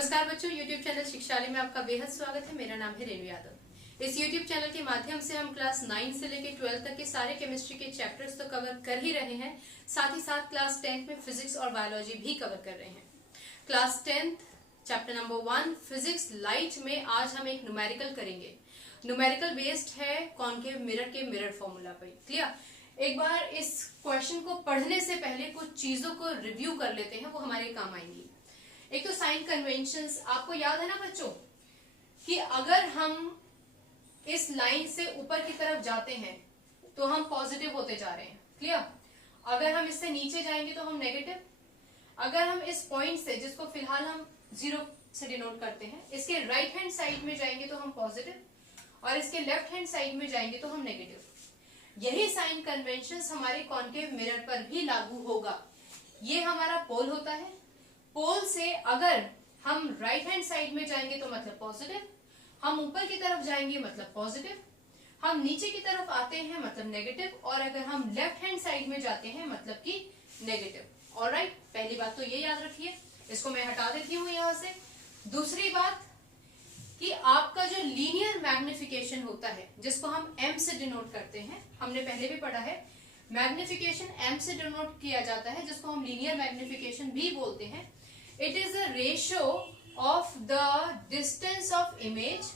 नमस्कार बच्चों, YouTube channel शिक्षालय में आपका बेहद स्वागत है। मेरा नाम है रेणु यादव। इस YouTube चैनल के माध्यम से हम क्लास 9 से लेकर 12 तक के सारे केमिस्ट्री के चैप्टर्स तो कवर कर ही रहे हैं, साथ ही साथ क्लास 10 में फिजिक्स और बायोलॉजी भी कवर कर रहे हैं। Class 10 chapter number 1 physics light में आज हम एक न्यूमेरिकल करेंगे। न्यूमेरिकल बेस्ड है कॉनकेव मिरर के मिरर फॉर्मूला पर। क्लियर? एक बार इस क्वेश्चन को पढ़ने से पहले कुछ चीजों को रिव्यू कर लेते हैं, वो हमारे काम आएंगी। एक तो साइन कन्वेंशंस आपको याद है ना बच्चों, कि अगर हम इस लाइन से ऊपर की तरफ जाते हैं तो हम पॉजिटिव होते जा रहे हैं। क्लियर? अगर हम इससे नीचे जाएंगे तो हम नेगेटिव। अगर हम इस पॉइंट से, जिसको फिलहाल हम 0 से डिनोट करते हैं, इसके राइट हैंड साइड में जाएंगे तो हम पॉजिटिव और इसके लेफ्ट हैंड साइड में जाएंगे तो हम नेगेटिव। यही साइन कन्वेंशंस हमारे कॉनकेव मिरर पर भी लागू होगा। ये हमारा पोल होता है। पोल से अगर हम राइट हैंड साइड में जाएंगे तो मतलब पॉजिटिव, हम ऊपर की तरफ जाएंगे मतलब पॉजिटिव, हम नीचे की तरफ आते हैं मतलब नेगेटिव, और अगर हम लेफ्ट हैंड साइड में जाते हैं मतलब कि नेगेटिव। ऑलराइट, पहली बात तो ये याद रखिए, इसको मैं हटा देती हूँ यहाँ से। दूसरी बात कि आपका जो लीनियर मैग्निफिकेशन होता है, जिसको हम m से डिनोट करते हैं, हमने पहले भी पढ़ा है, मैग्निफिकेशन m से डिनोट किया जाता है, जिसको हम लीनियर मैग्निफिकेशन भी बोलते हैं। It is a ratio of the distance of image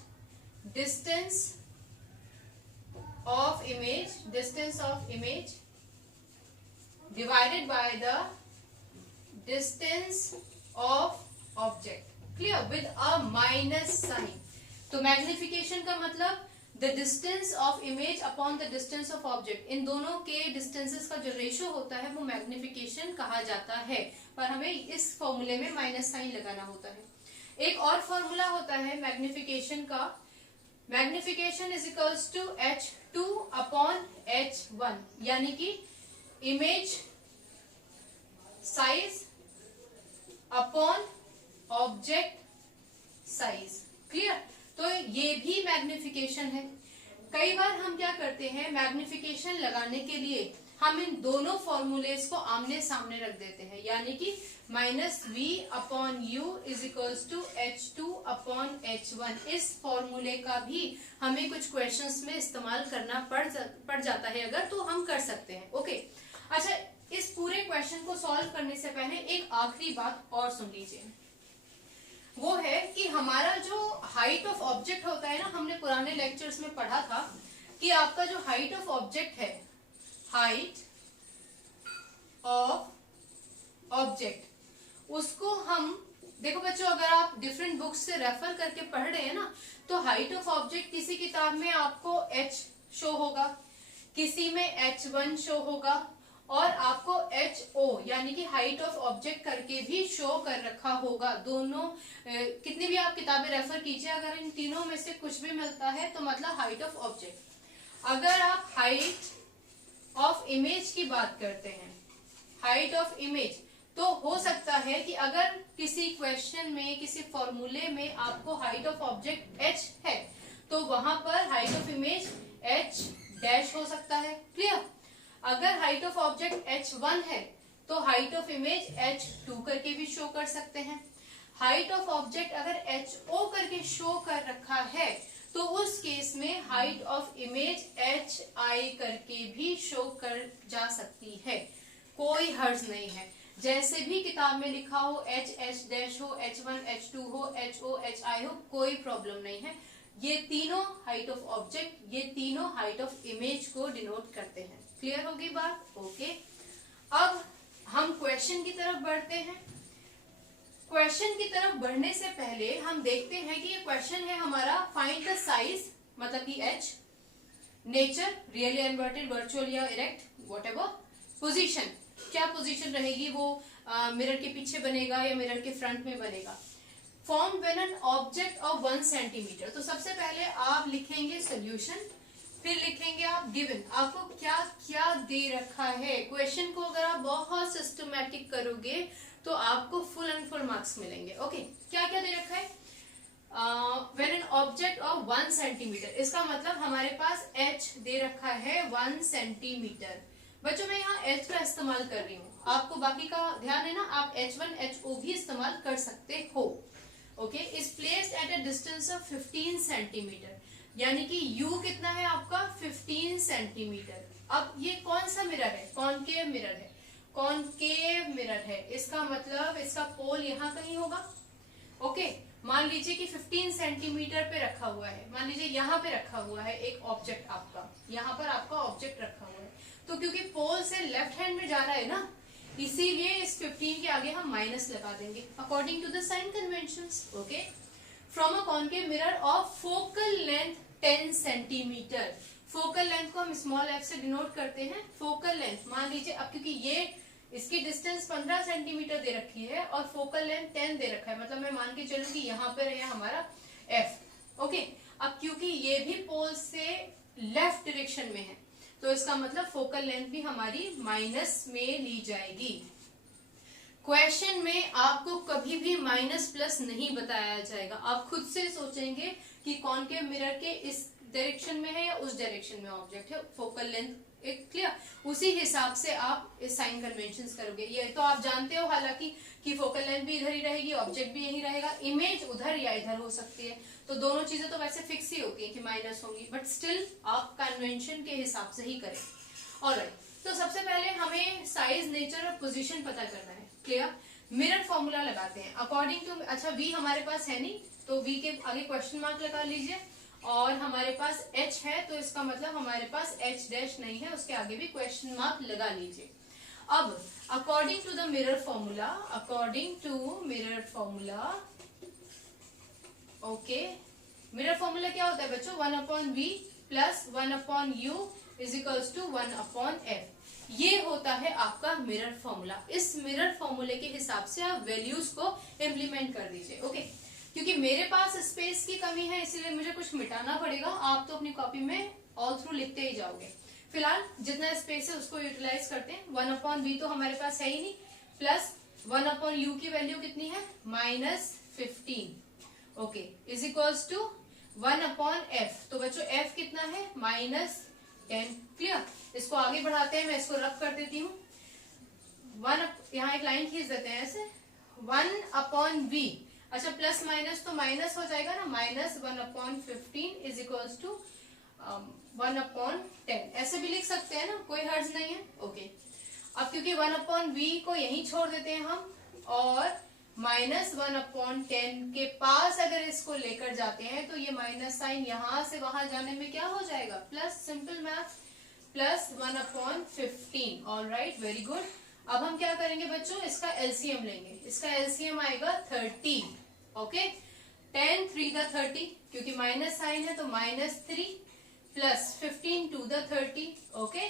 divided by the distance of object. Clear? With a minus sign. तो मैग्निफिकेशन का मतलब the distance of image upon the distance of object, इन दोनों के distances का जो ratio होता है वो मैग्निफिकेशन कहा जाता है, पर हमें इस फॉर्मूले में माइनस साइन लगाना होता है। एक और फॉर्मूला होता है मैग्निफिकेशन का, magnification is equals to h2 upon h1, यानी कि image size upon object size. Clear? तो ये भी मैग्निफिकेशन है। कई बार हम क्या करते हैं, मैग्निफिकेशन लगाने के लिए हम इन दोनों फॉर्मूलेस को आमने सामने रख देते हैं, यानी कि -v upon u is equals to h2 upon h1। इस फॉर्मूले का भी हमें कुछ क्वेश्चंस में इस्तेमाल करना पड़ जाता है, अगर तो हम कर सकते हैं। ओके, अच्छा, इस पूरे क्वेश्चन को सॉल्व करने से पहले एक आखिरी बात और सुन लीजिए। वो है कि हमारा जो हाइट ऑफ ऑब्जेक्ट होता है ना, हमने पुराने लेक्चर्स में पढ़ा था कि आपका जो हाइट ऑफ ऑब्जेक्ट है, हाइट ऑफ ऑब्जेक्ट, उसको हम देखो बच्चों, अगर आप डिफरेंट बुक्स से रेफर करके पढ़ रहे हैं ना, तो हाइट ऑफ ऑब्जेक्ट किसी किताब में आपको h शो होगा, किसी में h1 शो होगा, और आपको HO यानी कि हाइट ऑफ ऑब्जेक्ट करके भी शो कर रखा होगा। दोनों कितनी भी आप किताबें रेफर कीजिए, अगर इन तीनों में से कुछ भी मिलता है तो मतलब हाइट ऑफ ऑब्जेक्ट। अगर आप हाइट ऑफ इमेज की बात करते हैं, हाइट ऑफ इमेज, तो हो सकता है कि अगर किसी क्वेश्चन में, किसी फॉर्मूले में आपको हाइट ऑफ ऑब्जेक्ट h है, तो वहां पर height of image h dash हो सकता है। क्लियर? अगर हाइट ऑफ ऑब्जेक्ट h1 है तो हाइट ऑफ इमेज h2 करके भी शो कर सकते हैं। हाइट ऑफ ऑब्जेक्ट अगर ho करके शो कर रखा है तो उस केस में हाइट ऑफ इमेज hi करके भी शो कर जा सकती है, कोई हर्ज नहीं है। जैसे भी किताब में लिखा हो, h डैश हो, h1 h2 हो, ho hi हो, कोई प्रॉब्लम नहीं है। ये तीनों हाइट ऑफ ऑब्जेक्ट, ये तीनों हाइट ऑफ इमेज को डिनोट करते हैं। क्लियर होगी बात? ओके, अब हम क्वेश्चन की तरफ बढ़ते हैं। क्वेश्चन की तरफ बढ़ने से पहले हम देखते हैं कि ये क्वेश्चन है हमारा, फाइंड द साइज, मतलब कि h, nature, really inverted, virtual या इरेक्ट, व्हाटएवर, पोजीशन, क्या पोजीशन रहेगी, वो मिरर के पीछे बनेगा या मिरर के फ्रंट में बनेगा। Form when an object of 1 centimetre. तो सबसे पहले आप लिखेंगे सोल्यूशन, फिर लिखेंगे आप गिवन, आपको क्या क्या दे रखा है। क्वेश्चन को अगर आप बहुत सिस्टमैटिक करोगे तो आपको फुल एंड फुल मार्क्स मिलेंगे। ओके, क्या क्या दे रखा है? When an object of 1 centimetre, इसका मतलब हमारे पास h दे रखा है 1 सेंटीमीटर। बच्चों मैं यहाँ h का इस्तेमाल कर रही हूँ, आपको बाकी का ध्यान है ना, आप h1 ho भी इस्तेमाल कर सकते हो। At a distance of 15 centimetre, यानी कि u कितना है आपका 15 सेंटीमीटर। अब ये कौन सा मिरर है, कॉनकेव मिरर है, कॉनकेव मिरर है, इसका मतलब इसका पोल यहाँ कहीं होगा। ओके, मान लीजिए कि 15 सेंटीमीटर पे रखा हुआ है, मान लीजिए यहाँ पे रखा हुआ है एक ऑब्जेक्ट आपका, यहाँ पर आपका ऑब्जेक्ट रखा हुआ है, तो क्योंकि पोल से लेफ्ट हैंड में जा रहा है ना, इसीलिए इस 15 के आगे हम माइनस लगा देंगे according to the sign conventions. Okay, from a concave mirror of focal length 10 centimetre, focal length को हम स्मॉल एफ से डिनोट करते हैं, फोकल लेंथ। मान लीजिए अब क्योंकि ये इसकी डिस्टेंस 15 सेंटीमीटर दे रखी है और फोकल लेंथ 10 दे रखा है, मतलब मैं मान के चलूं कि यहाँ पर है हमारा एफ। ओके, अब क्योंकि ये भी पोल से लेफ्ट डायरेक्शन में है, तो इसका मतलब फोकल लेंथ भी हमारी माइनस में ली जाएगी। क्वेश्चन में आपको कभी भी माइनस प्लस नहीं बताया जाएगा, आप खुद से सोचेंगे कि कॉनकेव मिरर के इस डायरेक्शन में है या उस डायरेक्शन में ऑब्जेक्ट है, फोकल लेंथ एक क्लियर, उसी हिसाब से आप इस साइन कन्वेंशंस करोगे। ये तो आप जानते हो हालांकि कि फोकल लेंथ भी इधर ही रहेगी, ऑब्जेक्ट भी यही रहेगा, इमेज उधर या इधर हो सकती है, तो दोनों चीजें तो वैसे फिक्स ही होती है कि माइनस होंगी, बट स्टिल आप कन्वेंशन के हिसाब से ही करें। ऑलराइट, तो सबसे पहले हमें साइज, नेचर और पोजीशन पता करना है। क्लियर, मिरर फॉर्मूला लगाते हैं अकॉर्डिंग टू, अच्छा v हमारे पास है नहीं, तो v के आगे क्वेश्चन मार्क लगा लीजिए, और हमारे पास h है तो इसका मतलब हमारे पास h डैश नहीं है, उसके आगे भी क्वेश्चन मार्क लगा लीजिए। अब according to the mirror formula, according to mirror formula, okay, mirror formula क्या होता है बच्चों, 1/v plus 1/u is equals to 1/f, ये होता है आपका मिरर फॉर्मूला। इस मिरर फॉर्मूले के हिसाब से आप वैल्यूज को इम्प्लीमेंट कर दीजिए। ओके, क्योंकि मेरे पास स्पेस की कमी है इसलिए मुझे कुछ मिटाना पड़ेगा, आप तो अपनी कॉपी में ऑल थ्रू लिखते ही जाओगे। फिलहाल जितना स्पेस है उसको यूटिलाइज करते हैं। 1/v तो हमारे पास है ही नहीं, प्लस 1/u की वैल्यू कितनी है -15, okay, is equals to 1/f, तो बच्चों f कितना है -10। क्लियर, इसको आगे बढ़ाते हैं, मैं इसको रब कर देती हूँ, यहाँ एक लाइन खींच देते हैं ऐसे, 1/v, अच्छा प्लस माइनस तो माइनस हो जाएगा ना, -1/15 इज इक्वल्स टू 1/10, ऐसे भी लिख सकते हैं ना, कोई हर्ज नहीं है। ओके, अब क्योंकि 1/v को यहीं छोड़ देते हैं हम, और -1/10 के पास अगर इसको लेकर जाते हैं तो ये माइनस साइन यहां से वहां जाने में क्या हो जाएगा, plus, simple math, plus 1/15। Alright, very good. अब हम क्या करेंगे बच्चों, इसका एलसीएम लेंगे, इसका एलसीएम आएगा 30। ओके, 10 3 द 30, क्योंकि माइनस साइन है तो -3 प्लस 15 2 द 30। ओके,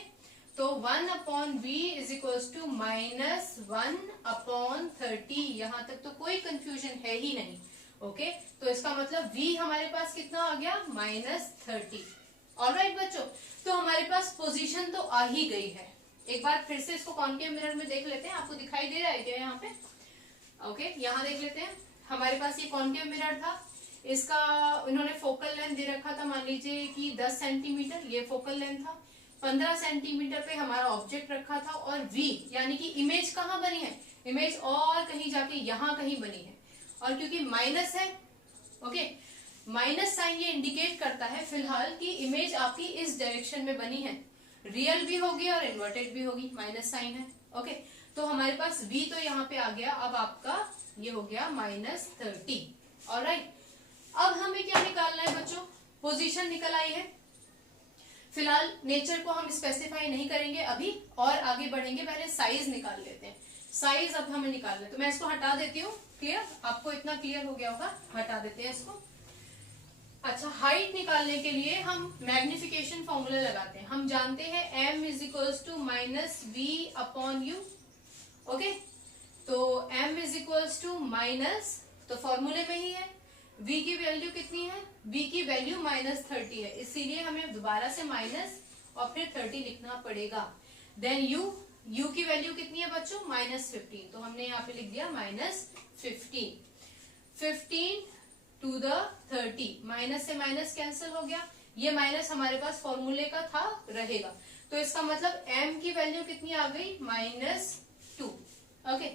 तो 1/v इज इक्वल्स टू -1/30, यहां तक तो कोई कंफ्यूजन है ही नहीं। ओके, तो इसका मतलब v हमारे पास कितना आ गया -30। ऑलराइट बच्चों, तो हमारे पास पोजीशन तो आ ही गई है। एक बार फिर से इसको कॉनकेव मिरर में देख लेते हैं, आपको दिखाई दे रहा है क्या यहाँ पे, ओके, यहाँ देख लेते हैं। हमारे पास ये कॉनकेव मिरर था, इसका इन्होंने फोकल लेंथ दे रखा था, मान लीजिए कि 10 सेंटीमीटर, ये फोकल लेंथ था, 15 सेंटीमीटर पे हमारा ऑब्जेक्ट रखा था, और v यानी कि इमेज कहाँ बनी है, इमेज और कहीं जाके यहाँ कहीं बनी है, और क्योंकि माइनस है, ओके, माइनस साइन ये इंडिकेट करता है फिलहाल कि इमेज आपकी इस डायरेक्शन में बनी है, रियल भी होगी और इन्वर्टेड भी होगी, माइनस साइन है। ओके, तो हमारे पास v तो यहाँ पे आ गया, अब आपका ये हो गया -30। ऑलराइट, अब हमें क्या निकालना है बच्चों, पोजीशन निकल आई है। फिलहाल नेचर को हम स्पेसिफाई नहीं करेंगे अभी, और आगे बढ़ेंगे, पहले साइज निकाल लेते हैं। साइज अब हमें निकालना है, तो मैं इसको हटा देती हूँ। क्लियर, आपको इतना क्लियर हो गया होगा, हटा देते हैं इसको। अच्छा, हाइट निकालने के लिए हम मैग्निफिकेशन फॉर्मूला लगाते हैं। हम जानते हैं m is equals to -v/u। Okay, तो m is equals to minus, तो फॉर्मूले में ही है, v की वैल्यू कितनी है, v की वैल्यू -30 है, इसीलिए हमें दोबारा से माइनस और फिर 30 लिखना पड़ेगा। देन u की वैल्यू कितनी है बच्चों, -15, तो हमने यहाँ पे लिख दिया -15। 15 टू द 30, माइनस से माइनस कैंसिल हो गया, ये माइनस हमारे पास फॉर्मूले का था, रहेगा, तो इसका मतलब m की वैल्यू कितनी आ गई, -2। ओके,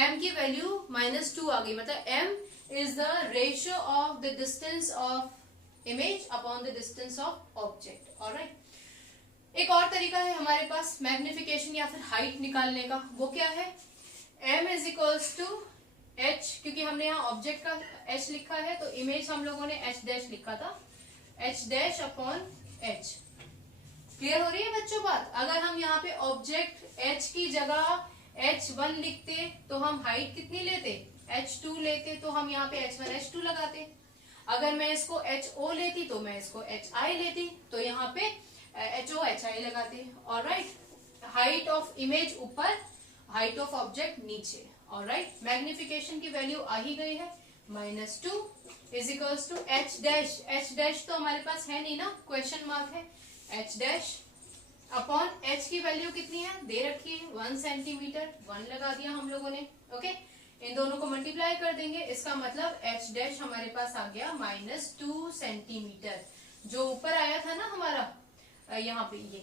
m की वैल्यू -2 आ गई, मतलब m is the ratio of the distance of image upon the distance of object. Alright. एक और तरीका है हमारे पास मैग्निफिकेशन या फिर हाइट निकालने का, वो क्या है, m is equals to h, क्योंकि हमने यहाँ ऑब्जेक्ट का h लिखा है तो इमेज हम लोगों ने h डैश लिखा था, h डैश अपॉन h. क्लियर हो रही है बच्चों बात? अगर हम यहाँ पे ऑब्जेक्ट h की जगह h1 लिखते तो हम हाइट कितनी लेते, h2 लेते, तो हम यहाँ पे h1 h2 लगाते. अगर मैं इसको ho लेती तो मैं इसको hi लेती, तो यहाँ पे ho hi लगाते. ऑलराइट. हाइट ऑफ इमेज ऊपर, हाइट ऑफ ऑब्जेक्ट नीचे. ऑलराइट. मैग्निफिकेशन की वैल्यू आ ही गई है, -2 is equals to h dash. h dash तो हमारे पास है नहीं ना, क्वेश्चन मार्क है. h डैश अपॉन h की वैल्यू कितनी है, दे रखी है 1 सेंटीमीटर, 1 लगा दिया हम लोगों ने. ओके. इन दोनों को मल्टीप्लाई कर देंगे, इसका मतलब h डैश हमारे पास आ गया -2 सेंटीमीटर. जो ऊपर आया था ना हमारा यहाँ पे, ये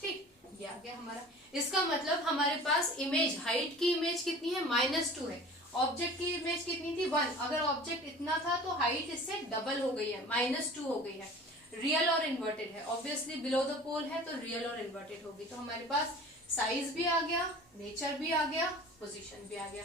ठीक, ये आ गया हमारा. इसका मतलब हमारे पास इमेज, हाइट की इमेज कितनी है, -2 है. ऑब्जेक्ट की इमेज कितनी थी, 1. अगर ऑब्जेक्ट इतना था तो हाइट इससे डबल हो गई है, -2 हो गई है. रियल और इन्वर्टेड है, ऑब्वियसली बिलो द पोल है तो रियल और इन्वर्टेड होगी. तो हमारे पास साइज भी आ गया, नेचर भी आ गया, पोजीशन भी आ गया.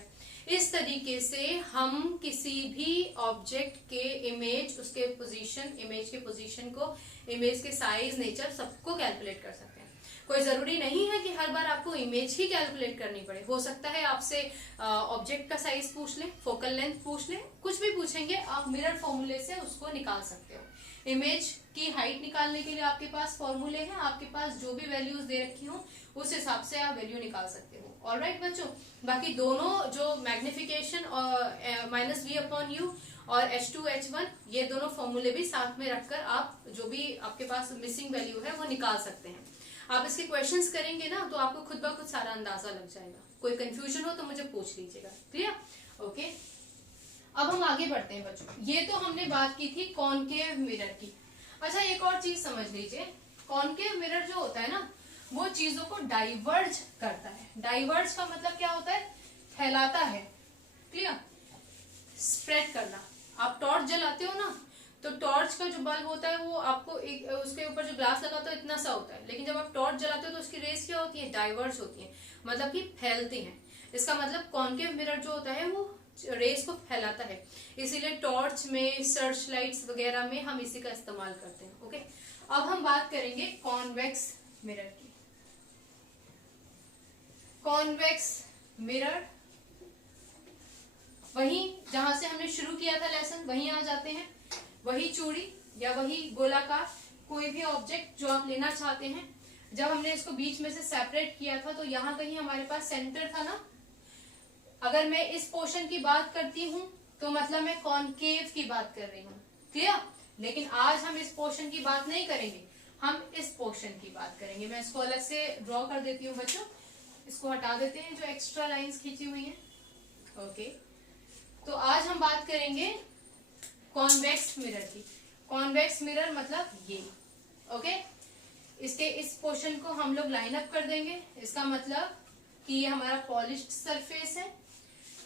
इस तरीके से हम किसी भी ऑब्जेक्ट के इमेज, उसके पोजीशन, इमेज के पोजीशन को, इमेज के साइज, नेचर सबको कैलकुलेट कर सकते हैं. कोई जरूरी नहीं है कि हर बार आपको इमेज ही कैलकुलेट करनी पड़े. हो सकता है आपसे ऑब्जेक्ट का साइज पूछ ले, फोकल लेंथ पूछ ले, कुछ भी पूछेंगे, आप मिरर फॉर्मूले से उसको निकाल सकते हो. इमेज की हाइट निकालने के लिए आपके पास फॉर्मूले हैं, आपके पास जो भी वैल्यूज दे रखी हो उस हिसाब से आप वैल्यू निकाल सकते हो. ऑलराइट बच्चों. बाकी दोनों जो मैग्निफिकेशन और -v अपॉन u और h2 h1, ये दोनों फॉर्मूले भी साथ में रखकर आप जो भी आपके पास मिसिंग वैल्यू है वो निकाल सकते हैं. आप इसके क्वेश्चंस करेंगे ना तो आपको खुद ब खुद सारा अंदाजा लग जाएगा. कोई कंफ्यूजन हो तो मुझे पूछ लीजिएगा. क्लियर? ओके. अब हम आगे बढ़ते हैं बच्चों. ये तो हमने बात की थी कॉनकेव मिरर की. अच्छा, एक और चीज समझ लीजिए. कॉनकेव मिरर जो होता है ना, वो चीजों को डाइवर्ज करता है. डाइवर्ज का मतलब क्या होता है, फैलाता है. क्लियर? स्प्रेड करना. आप टॉर्च जलाते हो ना, तो टॉर्च का जो बल्ब होता है वो आपको एक, उसके ऊपर जो ग्लास लगा होता है इतना सा होता है, लेकिन जब आप टॉर्च जलाते हो तो उसकी रेस क्या होती है, डाइवर्ज होती है, मतलब कि फैलती हैं. इसका मतलब कॉनकेव मिरर जो होता है वो रेस को फैलाता है. इसीलिए टॉर्च में, सर्च लाइट्स वगैरह में हम इसी का इस्तेमाल करते हैं. ओके. अब हम बात करेंगे कॉन्वेक्स मिरर की. कॉन्वेक्स मिरर, वहीं जहां से हमने शुरू किया था लेसन, वहीं आ जाते हैं. वही चूड़ी या वही गोलाकार कोई भी ऑब्जेक्ट जो आप लेना चाहते हैं, जब हमने इसको बीच में से सेपरेट किया था तो यहाँ कहीं हमारे पास सेंटर था ना. अगर मैं इस पोर्शन की बात करती हूँ तो मतलब मैं कॉनकेव की बात कर रही हूँ. क्लियर? लेकिन आज हम इस पोर्शन की बात नहीं करेंगे, हम इस पोर्शन की बात करेंगे. मैं इसको अलग से ड्रॉ कर देती हूँ बच्चों. इसको हटा देते हैं जो एक्स्ट्रा लाइंस खींची हुई हैं. ओके. तो आज हम बात करेंगे कॉन्वेक्स मिरर की. कॉन्वेक्स मिरर मतलब ये. ओके. इसके इस पोर्शन को हम लोग लाइन अप कर देंगे. इसका मतलब कि ये हमारा पॉलिश्ड सरफेस है.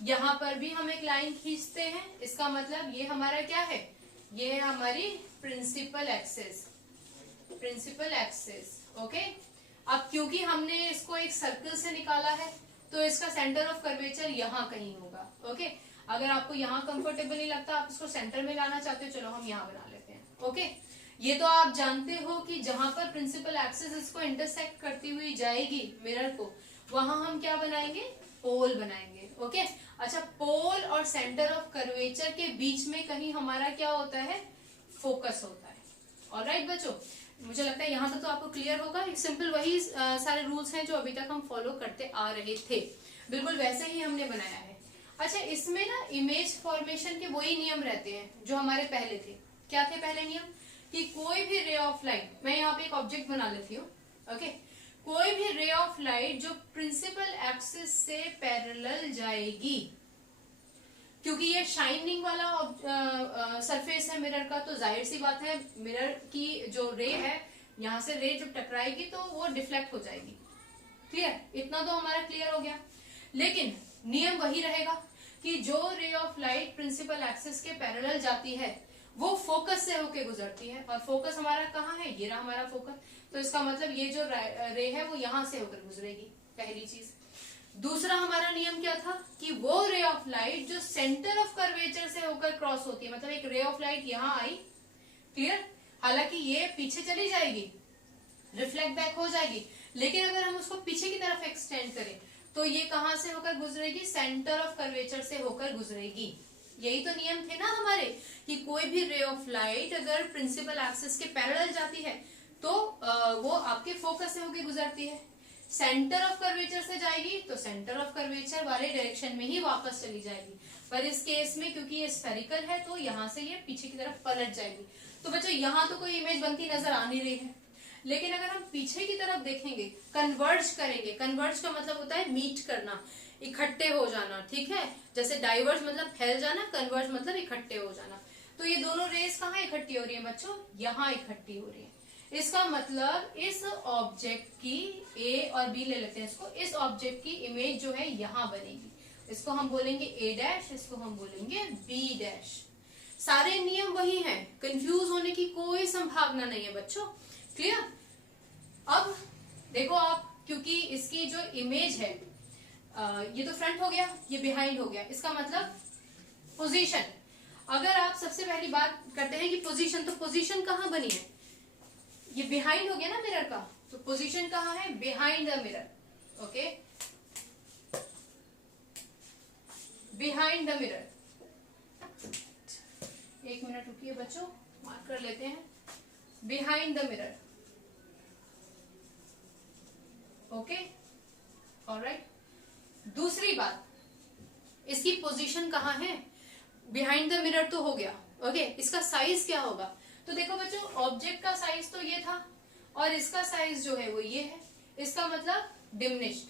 यहाँ पर भी हम एक लाइन खींचते हैं. इसका मतलब ये हमारा क्या है, ये है हमारी principal axis. Principal axis. Okay. अब क्योंकि हमने इसको एक सर्कल से निकाला है तो इसका सेंटर ऑफ कर्वेचर यहाँ कहीं होगा. ओके. अगर आपको यहाँ कंफर्टेबल नहीं लगता, आप इसको सेंटर में लाना चाहते हो, चलो हम यहाँ बना लेते हैं. ओके. ये तो आप जानते हो कि जहां पर प्रिंसिपल एक्सिस इसको इंटरसेक्ट करती हुई जाएगी मिरर को, वहां हम क्या बनाएंगे, पोल बनाएंगे. ओके. अच्छा, पोल और सेंटर ऑफ कर्वेचर के बीच में कहीं हमारा क्या होता है, फोकस होता है. ऑलराइट बच्चों, मुझे लगता है यहाँ तक तो आपको क्लियर होगा. सिंपल वही सारे रूल्स हैं जो अभी तक हम फॉलो करते आ रहे थे, बिल्कुल वैसे ही हमने बनाया है. अच्छा, इसमें ना इमेज फॉर्मेशन के वही नियम रहते हैं जो हमारे पहले थे. क्या थे पहले नियम, कि कोई भी रे ऑफ लाइट, मैं यहाँ पे एक ऑब्जेक्ट बना लेती हूँ. ओके. कोई भी रे ऑफ लाइट जो प्रिंसिपल एक्सिस से पैरेलल जाएगी, क्योंकि ये शाइनिंग वाला सरफेस है मिरर का, तो जाहिर सी बात है मिरर की जो रे है, यहाँ से रे जब टकराएगी तो वो डिफ्लेक्ट हो जाएगी. क्लियर? इतना तो हमारा क्लियर हो गया. लेकिन नियम वही रहेगा कि जो ray of light principal axis के पैरेलल जाती है वो फोकस से होके गुजरती है, और फोकस हमारा कहाँ है, ये रहा हमारा फोकस। तो इसका मतलब ये जो रे है वो यहां से होकर गुजरेगी, पहली चीज। दूसरा हमारा नियम क्या था कि वो रे ऑफ लाइट जो सेंटर ऑफ कर्वेचर से होकर क्रॉस होती है, मतलब एक रे ऑफ लाइट यहां आई, क्लियर, हालांकि ये पीछे चली जाएगी, रिफ्लेक्ट बैक हो जाएगी, लेकिन अगर हम उसको पीछे की तरफ एक्सटेंड करें तो ये कहां से होकर गुजरेगी, सेंटर ऑफ कर्वेचर से होकर गुजरेगी। यही तो नियम थे ना हमारे कि कोई भी रे ऑफ लाइट अगर प्रिंसिपल एक्सिस के पैरेलल जाती है तो वो आपके फोकस से होकर गुजरती है, सेंटर ऑफ कर्वेचर से जाएगी तो सेंटर ऑफ कर्वेचर वाले डायरेक्शन में ही वापस चली जाएगी। पर इस केस में क्योंकि ये स्फेरिकल है तो यहाँ से ये पीछे की तरफ पलट जाएगी। तो बच्चों यहाँ तो कोई इमेज बनती नजर आ नहीं रही है, लेकिन अगर हम पीछे की तरफ देखेंगे, कन्वर्ज करेंगे, कन्वर्ज का मतलब होता है मीट करना, इकट्ठे हो जाना, ठीक है, जैसे डाइवर्ज मतलब फैल जाना, कन्वर्ज मतलब इकट्ठे हो जाना। तो ये दोनों रेस कहाँ इकट्ठी हो रही है बच्चों, यहाँ इकट्ठी हो रही है। इसका मतलब इस ऑब्जेक्ट की, ए और बी ले लेते हैं इसको, इस ऑब्जेक्ट की इमेज जो है यहाँ बनेगी, इसको हम बोलेंगे ए डैश, इसको हम बोलेंगे बी डैश। सारे नियम वही हैं, कंफ्यूज होने की कोई संभावना नहीं है बच्चों, क्लियर। अब देखो आप, क्योंकि इसकी जो इमेज है, ये तो फ्रंट हो गया, ये बिहाइंड हो गया, इसका मतलब पोजीशन। अगर आप सबसे पहली बात करते हैं कि पोजीशन, तो पोजीशन कहाँ बनी है, ये बिहाइंड हो गया ना मिरर का, तो पोजीशन कहाँ है, behind the mirror, okay, behind the mirror. एक मिनट रुकिए बच्चों, मार्क कर लेते हैं, behind the mirror, okay, alright. दूसरी बात, इसकी पोजीशन कहाँ है, बिहाइंड द मिरर तो हो गया, ओके, इसका साइज क्या होगा। तो देखो बच्चों, ऑब्जेक्ट का साइज तो ये था और इसका साइज जो है वो ये है, इसका मतलब डिमिनिश्ड,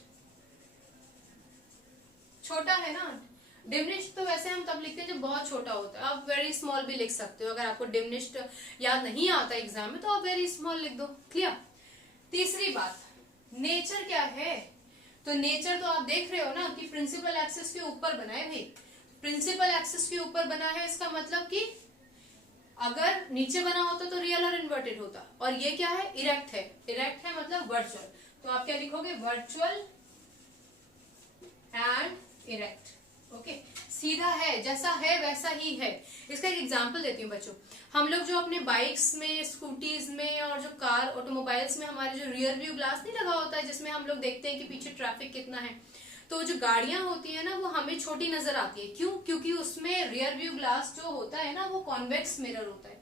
छोटा है ना। डिमिनिश्ड तो वैसे हम तब लिखते हैं जब बहुत छोटा होता है, आप वेरी स्मॉल भी लिख सकते हो, अगर आपको डिमिनिश्ड याद नहीं आता एग्जाम में तो आप वेरी स्मॉल लिख दो, क्लियर। तीसरी बात, नेचर क्या है, तो नेचर तो आप देख रहे हो ना कि प्रिंसिपल एक्सिस के ऊपर बना है भाई, प्रिंसिपल एक्सिस के ऊपर बना है, इसका मतलब कि अगर नीचे बना होता तो रियल और इन्वर्टेड होता, और ये क्या है, इरेक्ट है, इरेक्ट है मतलब वर्चुअल, तो आप क्या लिखोगे, वर्चुअल एंड इरेक्ट, ओके, सीधा है, जैसा है वैसा ही है। इसका एक एग्जांपल देती हूँ बच्चों, हम लोग जो अपने बाइक्स में, स्कूटीज में और जो कार ऑटोमोबाइल्स में हमारे जो रियर व्यू ग्लास नहीं लगा होता है, जिसमें हम लोग देखते हैं कि पीछे ट्रैफिक कितना है, तो जो गाड़ियां होती है ना वो हमें छोटी नजर आती है, क्यों, क्योंकि उसमें रियर व्यू ग्लास जो होता है ना वो कॉन्वेक्स मिरर होता है,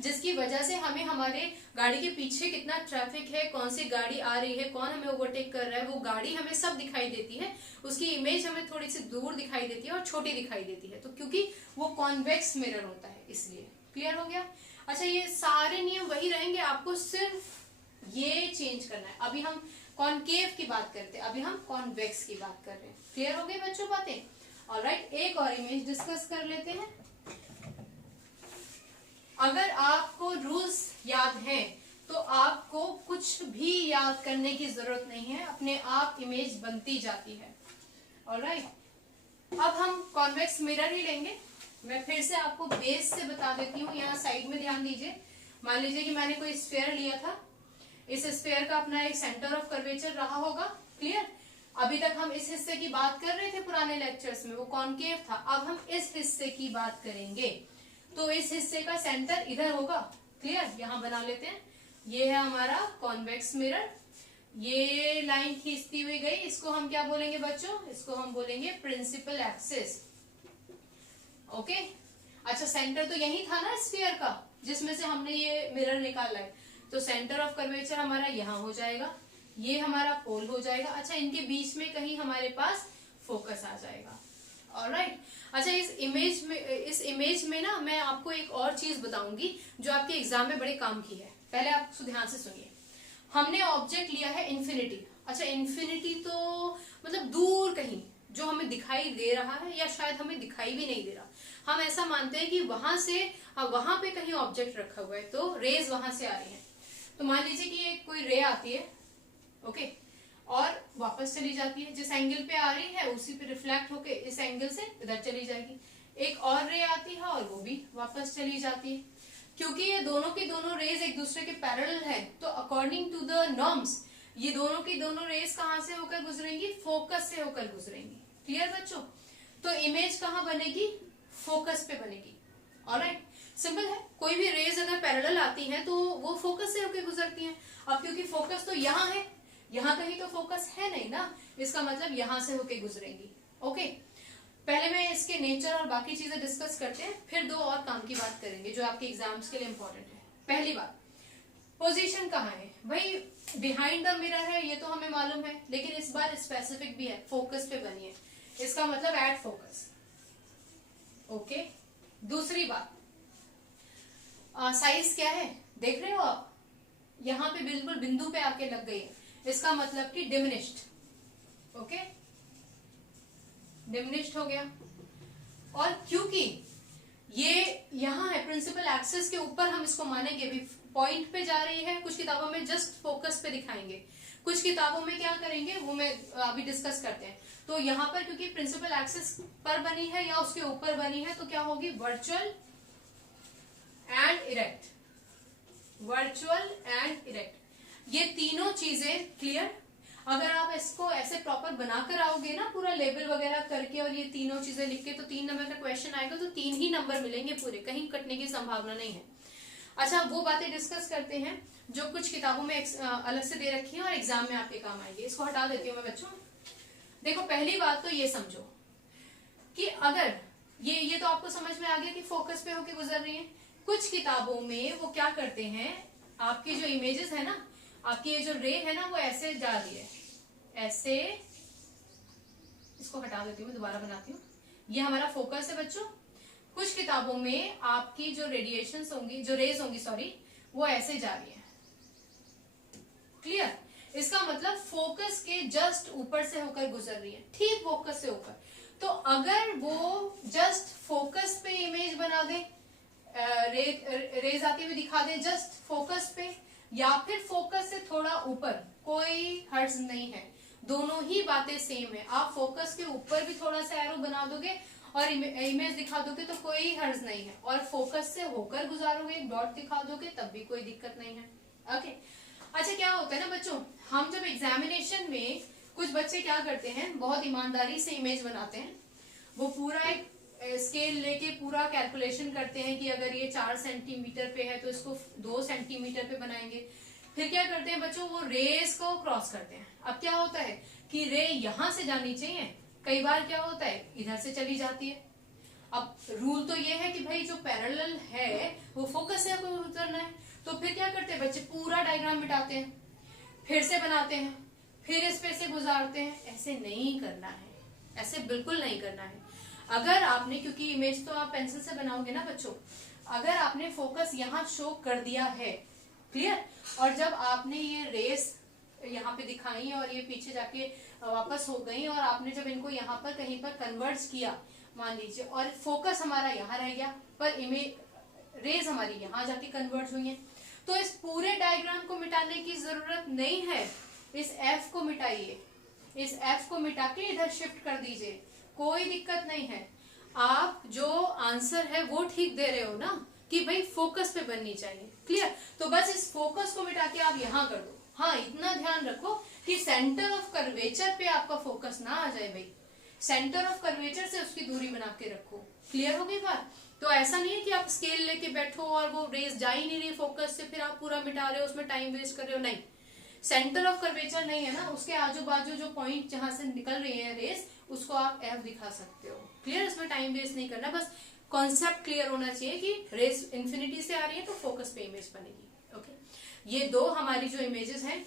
जिसकी वजह से हमें हमारे गाड़ी के पीछे कितना ट्रैफिक है, कौन सी गाड़ी आ रही है, कौन हमें ओवरटेक कर रहा है, वो गाड़ी हमें सब दिखाई देती है, उसकी इमेज हमें थोड़ी सी दूर दिखाई देती है और छोटी दिखाई देती है, तो क्योंकि वो कॉन्वेक्स मिरर होता है इसलिए, क्लियर हो गया। अच्छा, ये सारे नियम वही रहेंगे, आपको सिर्फ ये चेंज करना है। अभी हम कॉनकेव की बात करते हैं, अभी हम कॉन्वेक्स की बात कर रहे हैं, क्लियर हो गई बच्चों बातें। ऑलराइट, एक और इमेज डिस्कस कर लेते हैं। अगर आपको रूल्स याद हैं तो आपको कुछ भी याद करने की जरूरत नहीं है, अपने आप इमेज बनती जाती है। ऑलराइट, अब हम कॉन्वेक्स मिरर ही लेंगे। मैं फिर से आपको बेस से बता देती हूँ, यहाँ साइड में ध्यान दीजिए। मान लीजिए कि मैंने कोई स्फीयर लिया था, इस स्फीयर का अपना एक सेंटर ऑफ कर्वेचर रहा होगा, क्लियर। अभी तक हम इस हिस्से की बात कर रहे थे पुराने लेक्चर्स में, वो कॉनकेव था। अब हम इस हिस्से की बात करेंगे, तो इस हिस्से का सेंटर इधर होगा, क्लियर। यहाँ बना लेते हैं, ये है हमारा कॉन्वेक्स मिरर, ये लाइन खींचती हुई गई, इसको हम क्या बोलेंगे बच्चों, इसको हम बोलेंगे प्रिंसिपल एक्सिस, ओके। अच्छा, सेंटर तो यही था ना स्फीयर का, जिसमें से हमने ये मिरर निकाला है, तो सेंटर ऑफ कर्वेचर हमारा यहाँ हो जाएगा, ये हमारा पोल हो जाएगा। अच्छा, इनके बीच में कहीं हमारे पास फोकस आ जाएगा, ऑलराइट। अच्छा, इस इमेज में ना मैं आपको एक और चीज बताऊंगी जो आपके एग्जाम में बड़े काम की है। पहले आप ध्यान से सुनिए। हमने ऑब्जेक्ट लिया है इन्फिनिटी। अच्छा, इन्फिनिटी तो मतलब दूर कहीं जो हमें दिखाई दे रहा है, या शायद हमें दिखाई भी नहीं दे रहा, हम ऐसा मानते हैं कि वहां से वहां पे कहीं ऑब्जेक्ट रखा हुआ है, तो रेज वहां से आ रही है। तो मान लीजिए कि कोई रे आती है, ओके, और वापस चली जाती है, जिस एंगल पे आ रही है उसी पे रिफ्लेक्ट होके इस एंगल से इधर चली जाएगी। एक और रे आती है और वो भी वापस चली जाती है। क्योंकि ये दोनों की दोनों रेज एक दूसरे के पैरेलल है, तो अकॉर्डिंग टू द नॉर्म्स ये दोनों की दोनों रेज कहां से होकर गुजरेंगी, फोकस से होकर गुजरेंगी। क्लियर बच्चों? तो इमेज कहां बनेगी, फोकस पे बनेगी। ऑलराइट, सिंपल है। कोई भी रेज अगर पैरेलल आती है तो वो फोकस से होकर गुजरती हैं। अब क्योंकि फोकस तो यहाँ है, यहाँ कहीं तो फोकस है नहीं ना, इसका मतलब यहां से होकर गुजरेंगी। ओके, पहले मैं इसके नेचर और बाकी चीजें डिस्कस करते हैं, फिर दो और काम की बात करेंगे जो आपके एग्जाम्स के लिए इंपॉर्टेंट है। पहली बात, पोजीशन कहाँ है भाई, बिहाइंड द मिरर है, ये तो हमें मालूम है, लेकिन इस बार स्पेसिफिक भी है, फोकस पे बनी है, इसका मतलब एट फोकस। ओके, दूसरी बात, साइज क्या है देख रहे हो आप, यहाँ पे बिल्कुल बिंदु पे आके लग गई है, इसका मतलब कि डिमिनिश्ड। ओके, डिमिनिश्ड हो गया। और क्योंकि ये यहाँ है प्रिंसिपल एक्सिस के ऊपर, हम इसको मानेंगे भी पॉइंट पे जा रही है। कुछ किताबों में जस्ट फोकस पे दिखाएंगे, कुछ किताबों में क्या करेंगे वो मैं अभी डिस्कस करते हैं। तो यहाँ पर क्योंकि प्रिंसिपल एक्सिस पर बनी है या उसके ऊपर बनी है, तो क्या होगी, virtual and erect. Virtual and erect, ये तीनों चीजें क्लियर। अगर आप इसको ऐसे प्रॉपर बनाकर आओगे ना, पूरा लेबल वगैरह करके और ये तीनों चीजें लिख के, तो 3 नंबर का क्वेश्चन आएगा, तो 3 ही नंबर मिलेंगे पूरे, कहीं कटने की संभावना नहीं है। अच्छा, वो बातें डिस्कस करते हैं जो कुछ किताबों में अलग से दे रखी है और एग्जाम में आपके काम आएंगे। इसको हटा देती हूँ मैं बच्चों। देखो, पहली बात तो ये समझो कि अगर ये तो आपको समझ में आ गया कि फोकस पे होके गुजर रही है। कुछ किताबों में वो क्या करते हैं, आपकी जो इमेजेस है ना, आपकी ये जो रे है ना, वो ऐसे जा रही है, ऐसे। इसको हटा देती हूँ, दोबारा बनाती हूँ। ये हमारा फोकस है बच्चों। कुछ किताबों में आपकी जो रेडिएशंस होंगी, जो रेज होंगी सॉरी, वो ऐसे जा रही है। क्लियर? इसका मतलब फोकस के जस्ट ऊपर से होकर गुजर रही है, ठीक फोकस से ऊपर। तो अगर वो जस्ट फोकस पे इमेज बना दे, रेज आती हुई दिखा दे जस्ट फोकस पे, या फिर फोकस से थोड़ा ऊपर, कोई हर्ज नहीं है, दोनों ही बातें सेम है। आप फोकस के ऊपर भी थोड़ा सा एरो बना दोगे और इमेज दिखा दोगे तो कोई हर्ज नहीं है, और फोकस से होकर गुजारोगे, एक डॉट दिखा दोगे तब भी कोई दिक्कत नहीं है। ओके, अच्छा, क्या होता है ना बच्चों, हम जब एग्जामिनेशन में कुछ बच्चे क्या करते हैं, बहुत ईमानदारी से इमेज बनाते हैं, वो पूरा एक स्केल लेके पूरा कैलकुलेशन करते हैं कि अगर ये 4 सेंटीमीटर पे है तो इसको 2 सेंटीमीटर पे बनाएंगे। फिर क्या करते हैं बच्चों, वो रेस को क्रॉस करते हैं। अब क्या होता है कि रे यहां से जानी चाहिए, कई बार क्या होता है इधर से चली जाती है। अब रूल तो ये है कि भाई जो पैरेलल है वो फोकस से उतरना है, तो फिर क्या करते हैं बच्चे, पूरा डायग्राम मिटाते हैं, फिर से बनाते हैं, फिर इस पे से गुजारते हैं। ऐसे नहीं करना है, ऐसे बिल्कुल नहीं करना है। अगर आपने, क्योंकि इमेज तो आप पेंसिल से बनाओगे ना बच्चों, अगर आपने फोकस यहाँ शो कर दिया है, क्लियर, और जब आपने ये रेस यहाँ पे दिखाई और ये पीछे जाके वापस हो गई, और आपने जब इनको यहाँ पर कहीं पर कन्वर्ट किया मान लीजिए, और फोकस हमारा यहाँ रह गया पर इमेज रेज हमारी यहाँ जाके कन्वर्ट हुई है, तो इस पूरे डायग्राम को मिटाने की जरूरत नहीं है। इस एफ को मिटाइए, इस एफ को मिटा के इधर शिफ्ट कर दीजिए, कोई दिक्कत नहीं है। आप जो आंसर है वो ठीक दे रहे हो ना कि भाई फोकस पे बननी चाहिए। क्लियर? तो बस इस फोकस को मिटा के आप यहाँ कर दो। हाँ, इतना ध्यान रखो कि सेंटर ऑफ कर्वेचर पे आपका फोकस ना आ जाए भाई, सेंटर ऑफ कर्वेचर से उसकी दूरी बना के रखो। क्लियर हो गई बात? तो ऐसा नहीं है कि आप स्केल लेके बैठो और वो रेस जा ही नहीं रही फोकस से, फिर आप पूरा मिटा रहे हो, उसमें टाइम वेस्ट कर रहे हो। नहीं, सेंटर ऑफ कर्वेचर नहीं है ना, उसके आजू बाजू जो पॉइंट जहां से निकल रही है रेस, उसको आप एफ दिखा सकते हो। क्लियर? इसमें टाइम वेस्ट नहीं करना, बस कॉन्सेप्ट क्लियर होना चाहिए कि रेस इंफिनिटी से आ रही है तो फोकस पे इमेज बनेगी। ओके, ये दो हमारी जो इमेजेस हैं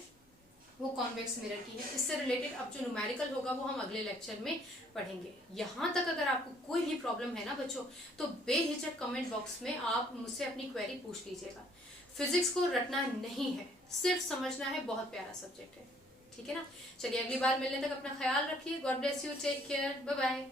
वो कॉन्वेक्स मिरर की है। इससे रिलेटेड अब जो न्यूमेरिकल होगा वो हम अगले लेक्चर में पढ़ेंगे। यहाँ तक अगर आपको कोई भी प्रॉब्लम है ना बच्चों, तो बेहिचक कमेंट बॉक्स में आप मुझसे अपनी क्वेरी पूछ लीजिएगा। फिजिक्स को रटना नहीं है, सिर्फ समझना है, बहुत प्यारा सब्जेक्ट है। ठीक है ना? चलिए, अगली बार मिलने तक अपना ख्याल रखिए। God bless you, take care, bye bye.